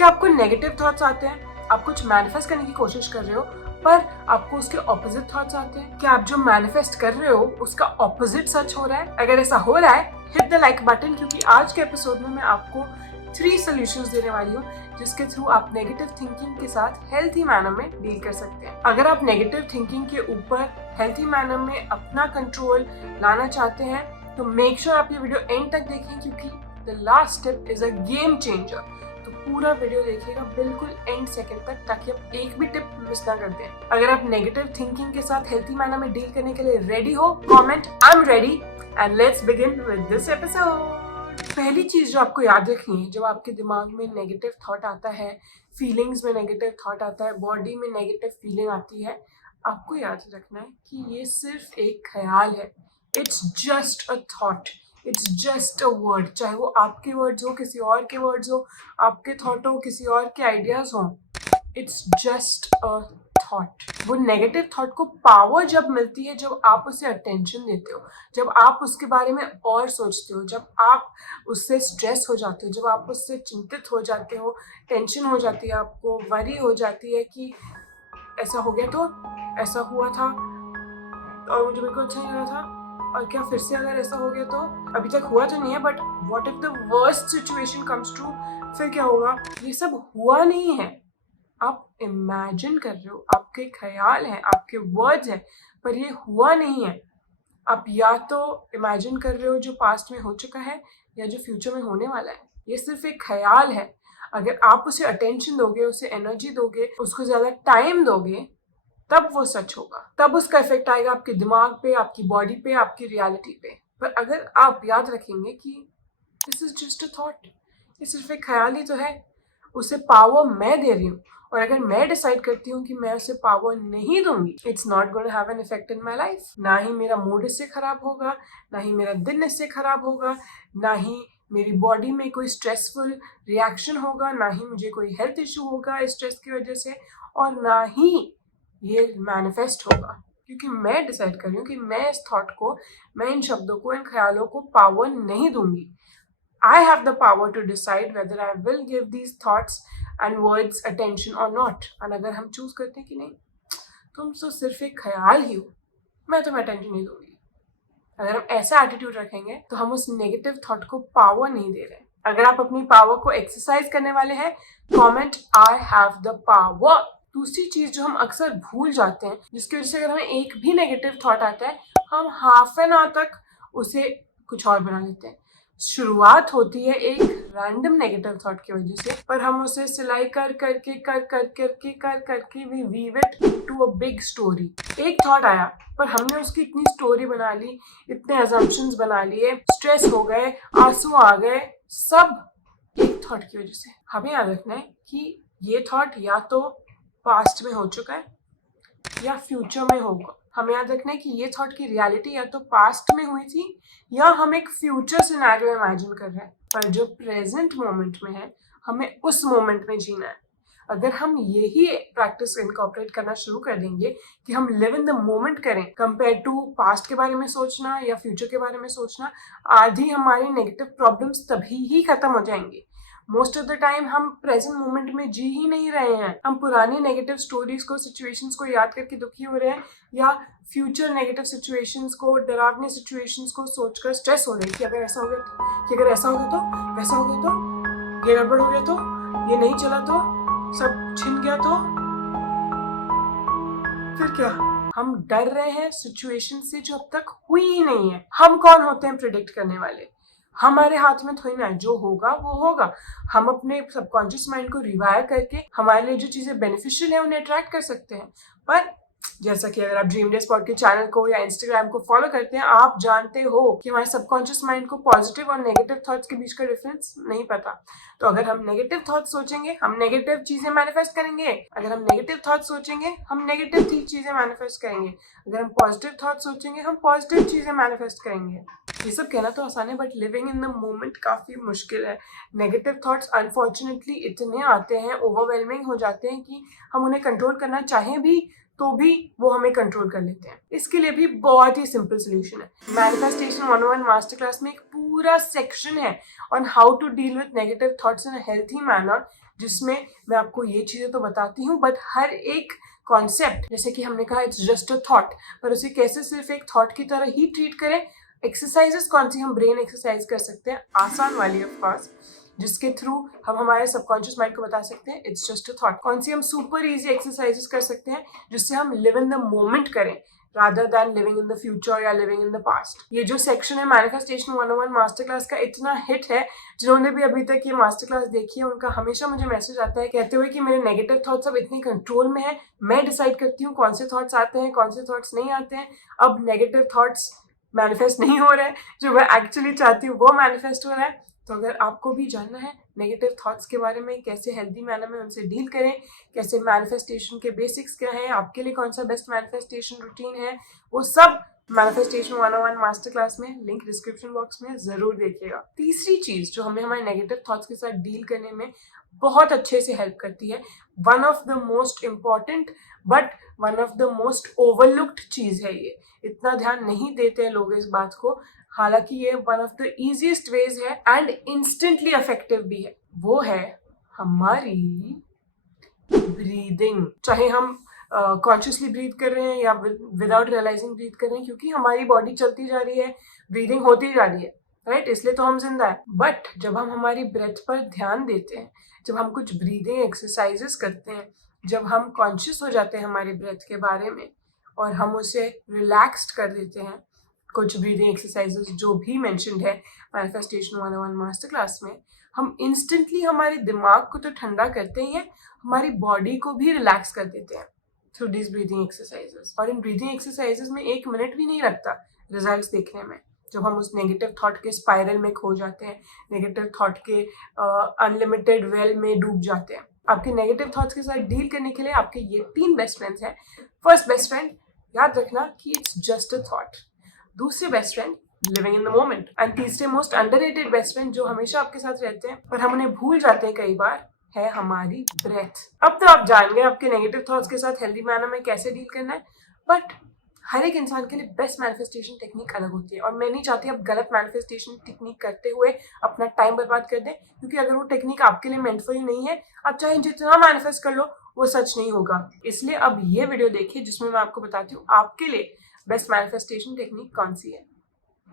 क्या आपको negative thoughts आते हैं? आप कुछ मैनिफेस्ट करने की कोशिश कर रहे हो पर आपको उसके ऑपोजिट थॉट्स आते हैं? क्या आप जो मैनिफेस्ट कर रहे हो उसका ऑपोजिट सच हो रहा है? अगर ऐसा हो रहा है, हिट द लाइक बटन, क्योंकि आज के एपिसोड में मैं आपको 3 सॉल्यूशंस देने वाली हूँ जिसके थ्रू आप नेगेटिव थिंकिंग के साथ हेल्थी मैनर में डील कर सकते हैं। अगर आप नेगेटिव थिंकिंग के ऊपर हेल्थी मैनर में अपना कंट्रोल लाना चाहते हैं तो मेक श्योर आप ये वीडियो एंड तक देखें, क्योंकि the last tip is a game changer. तो पूरा वीडियो देखिएगा बिल्कुल एंड सेकंड तक, ताकि आप एक भी टिप मिस ना कर दें। अगर आप नेगेटिव थिंकिंग के साथ हेल्थी मैनर में डील करने के लिए रेडी हो, comment I am ready and let's begin with this episode. पहली चीज जो आपको याद रखनी है, जब आपके दिमाग में नेगेटिव थॉट आता है, फीलिंग्स में नेगेटिव थॉट आता है, बॉडी में नेगेटिव फीलिंग आती है, आपको याद रखना है कि ये सिर्फ एक ख्याल है। It's just a thought, it's just a word. चाहे वो आपके वर्ड्स हो, किसी और के वर्ड्स हो, आपके थॉट हो, किसी और के आइडियाज हो, इट्स जस्ट अ थॉट। वो नेगेटिव थॉट को पावर जब मिलती है जब आप उसे अटेंशन देते हो, जब आप उसके बारे में और सोचते हो, जब आप उससे स्ट्रेस हो जाते हो, जब आप उससे चिंतित हो जाते हो, टेंशन हो जाती है, आपको वरी हो जाती है कि ऐसा हो गया तो ऐसा हुआ था और मुझे बिल्कुल अच्छा नहीं लगा था, और क्या फिर से अगर ऐसा हो गया तो अभी तक हुआ तो नहीं है, but what if the worst situation comes true, फिर क्या होगा? ये सब हुआ नहीं है, आप इमेजिन कर रहे हो, आपके ख्याल हैं, आपके वर्ड्स हैं, पर ये हुआ नहीं है। आप या तो इमेजिन कर रहे हो जो पास्ट में हो चुका है या जो फ्यूचर में होने वाला है। ये सिर्फ एक ख्याल है। अगर आप उसे अटेंशन दोगे, उसे एनर्जी दोगे, उसको ज्यादा टाइम दोगे, तब वो सच होगा, तब उसका इफेक्ट आएगा आपके दिमाग पे, आपकी बॉडी पे, आपकी रियलिटी पे। पर अगर आप याद रखेंगे कि this is just a thought, ये सिर्फ एक ख्याल ही तो है, उसे पावर मैं दे रही हूँ, और अगर मैं डिसाइड करती हूँ कि मैं उसे पावर नहीं दूंगी, it's not going to have an effect in my life. ना ही मेरा मूड इससे खराब होगा, ना ही मेरा दिन इससे खराब होगा, ना ही मेरी बॉडी में कोई स्ट्रेसफुल रिएक्शन होगा, ना ही मुझे कोई हेल्थ इशू होगा इस स्ट्रेस की वजह से, और ना ही ये मैनिफेस्ट होगा, क्योंकि मैं डिसाइड कर रही हूँ कि मैं इस थॉट को, मैं इन शब्दों को, इन ख्यालों को पावर नहीं दूंगी। I have the power to decide whether I will give these thoughts and words attention or not. और अगर हम चूज करते हैं कि नहीं, तुम तो सिर्फ एक ख्याल ही हो, मैं तुम्हें अटेंशन नहीं दूंगी, अगर हम ऐसा एटीट्यूड रखेंगे तो हम उस नेगेटिव थॉट को पावर नहीं दे रहे। अगर आप अपनी पावर को एक्सरसाइज करने वाले हैं, comment I have the power. दूसरी चीज जो हम अक्सर भूल जाते हैं, जिसकी वजह से अगर हमें एक भी नेगेटिव थॉट आता है, हम हाफ एन आवर तक उसे कुछ और बना लेते हैं। शुरुआत होती है एक रैंडम नेगेटिव थॉट की वजह से, पर हम उसे सिलाई कर करके we weave it into a big story. एक थॉट आया पर हमने उसकी इतनी स्टोरी बना ली, इतने अजम्पशंस बना लिए, स्ट्रेस हो गए, आंसू आ गए, सब एक थॉट की वजह से। हमें याद रखना है कि ये थॉट या तो पास्ट में हो चुका है या फ्यूचर में होगा। हमें याद रखना है कि ये थॉट की रियलिटी या तो पास्ट में हुई थी या हम एक फ्यूचर सिनेरियो इमेजिन कर रहे हैं, पर जो प्रेजेंट मोमेंट में है, हमें उस मोमेंट में जीना है। अगर हम यही प्रैक्टिस इनकॉर्पोरेट करना शुरू कर देंगे कि हम लिव इन द मोमेंट करें, कंपेयर टू पास्ट के बारे में सोचना या फ्यूचर के बारे में सोचना, आधी हमारी नेगेटिव प्रॉब्लम्स तभी ही खत्म हो जाएंगी। मोस्ट ऑफ द टाइम हम प्रेजेंट मोमेंट में जी ही नहीं रहे हैं, हम पुरानी नेगेटिव स्टोरीज को, सिचुएशंस को याद करके दुखी हो रहे हैं, या फ्यूचर नेगेटिव सिचुएशंस को, डरावनी सिचुएशंस को सोचकर स्ट्रेस हो रहे हैं कि अगर ऐसा हो गया तो, कि अगर ऐसा हो गया तो, वैसा हो गया तो, ये गड़बड़ हो गया तो, ये नहीं चला तो, सब छिन गया तो, फिर क्या? हम डर रहे हैं सिचुएशन से जो अब तक हुई ही नहीं है। हम कौन होते हैं प्रिडिक्ट करने वाले? हमारे हाथ में थोड़ी ना है, जो होगा वो होगा। हम अपने सबकॉन्शियस माइंड को रिवायर करके हमारे लिए जो चीजें बेनिफिशियल है उन्हें अट्रैक्ट कर सकते हैं। पर जैसा कि अगर आप ड्रीम डे स्पॉट के चैनल को या इंस्टाग्राम को फॉलो करते हैं, आप जानते हो कि हमारे सबकॉन्शियस माइंड को पॉजिटिव और नेगेटिव थॉट्स के बीच का डिफरेंस नहीं पता। तो अगर हम नेगेटिव थॉट्स सोचेंगे, हम नेगेटिव चीजें मैनिफेस्ट करेंगे। अगर हम नेगेटिव थॉट्स सोचेंगे, हम नेगेटिव चीजें मैनिफेस्ट करेंगे। अगर हम पॉजिटिव थॉट्स सोचेंगे, हम पॉजिटिव चीजें मैनिफेस्ट करेंगे। ये सब कहना तो आसान है, but living in the moment काफी मुश्किल है। नेगेटिव थॉट्स अनफॉर्चुनेटली इतने आते हैं, ओवरवेलमिंग हो जाते हैं कि हम उन्हें कंट्रोल करना चाहें भी तो भी वो हमें कंट्रोल कर लेते हैं। इसके लिए भी बहुत ही सिंपल सोल्यूशन है। मैनिफेस्टेशन 101 मास्टर क्लास में एक पूरा सेक्शन है on how to deal with negative thoughts in a healthy manner, जिसमें मैं आपको ये चीजें तो बताती हूँ, बट हर एक कॉन्सेप्ट, जैसे कि हमने कहा इट्स जस्ट अ थॉट, पर उसे कैसे सिर्फ एक थॉट की तरह ही ट्रीट करें। एक्सरसाइजेस कौन सी हम ब्रेन एक्सरसाइज कर सकते हैं, आसान वाली ऑफ कोर्स, जिसके थ्रू हम हमारे सबकॉन्शियस माइंड को बता सकते हैं इट्स जस्ट अ थॉट। कौन सी हम सुपर इजी एक्सरसाइजेस कर सकते हैं जिससे हम लिव इन द मोमेंट करें rather than living in the future या living in the past। ये जो सेक्शन है मैनिफेस्टेशन 101 मास्टर क्लास का इतना हिट है, जिन्होंने भी अभी तक ये मास्टर क्लास देखी है उनका हमेशा मुझे मैसेज आता है कहते हुए कि मेरे नेगेटिव थॉट्स अब इतने कंट्रोल में है, मैं डिसाइड करती हूँ कौन से थॉट्स आते हैं कौन से थॉट्स नहीं आते हैं। अब नेगेटिव थॉट्स मैनिफेस्ट नहीं हो रहे हैं, जो मैं एक्चुअली चाहती हूँ वो मैनिफेस्ट हो रहा है। तो अगर आपको भी जानना है नेगेटिव थॉट्स के बारे में, कैसे हेल्दी मैनर में उनसे डील करें, कैसे मैनिफेस्टेशन के बेसिक्स क्या हैं, आपके लिए कौन सा बेस्ट मैनिफेस्टेशन रूटीन है, वो सब मैनिफेस्टेशन 101 मास्टर क्लास में, लिंक डिस्क्रिप्शन बॉक्स में जरूर देखिएगा। तीसरी चीज जो हमें हमारे नेगेटिव थॉट्स के साथ डील करने में बहुत अच्छे से हेल्प करती है, one of the most important but one of the most overlooked चीज है, ये इतना ध्यान नहीं देते हैं लोग इस बात को, हालांकि ये one of the easiest ways है एंड इंस्टेंटली इफेक्टिव भी है, वो है हमारी ब्रीदिंग। चाहे हम कॉन्शियसली ब्रीथ कर रहे हैं या विदाउट रियलाइजिंग ब्रीथ कर रहे हैं, क्योंकि हमारी बॉडी चलती जा रही है, ब्रीदिंग होती जा रही है, राइट, इसलिए तो हम जिंदा है। बट जब हम हमारी ब्रेथ पर ध्यान देते हैं, जब हम कुछ ब्रीदिंग एक्सरसाइजेस करते हैं, जब हम कॉन्शियस हो जाते हैं हमारी ब्रेथ के बारे में और हम उसे रिलैक्स्ड कर देते हैं, कुछ ब्रीदिंग एक्सरसाइजेस जो भी मेंशन्ड है मैनिफेस्टेशन 101 मास्टर क्लास में, हम इंस्टेंटली हमारे दिमाग को तो ठंडा करते ही हैं, हमारी बॉडी को भी रिलैक्स कर देते हैं थ्रू दिस ब्रीदिंग एक्सरसाइजेस। और इन ब्रीदिंग एक्सरसाइजेस में 1 मिनट भी नहीं लगता रिजल्ट्स देखने में, जब हम उस नेगेटिव थॉट के स्पाइरल में खो जाते हैं, नेगेटिव थॉट के अनलिमिटेड वेल में डूब जाते हैं। आपके नेगेटिव थॉट्स के साथ डील करने के लिए आपके ये 3 बेस्ट फ्रेंड्स हैं। फर्स्ट बेस्ट फ्रेंड, याद रखना कि इट्स जस्ट अ थॉट। दूसरे best friend, living in the moment. And तीसरे मोस्ट अंडररेटेड बेस्ट फ्रेंड जो हमेशा आपके साथ रहते हैं पर हम उन्हें भूल जाते हैं कई बार, है हमारी ब्रेथ। अब तो आप जान गए आपके नेगेटिव थॉट्स के साथ हेल्दी मैनर में कैसे डील करना है, बट हर एक इंसान के लिए बेस्ट मैनिफेस्टेशन टेक्निक अलग होती है और मैं नहीं चाहती आप गलत मैनिफेस्टेशन टेक्निक करते हुए अपना टाइम बर्बाद कर दें, क्योंकि अगर वो टेक्निक आपके लिए मेंट फॉर यू नहीं है, आप चाहे जितना मैनिफेस्ट कर लो वो सच नहीं होगा। इसलिए अब ये वीडियो देखिए जिसमें मैं आपको बताती हूँ आपके लिए बेस्ट मैनिफेस्टेशन टेक्निक कौन सी है।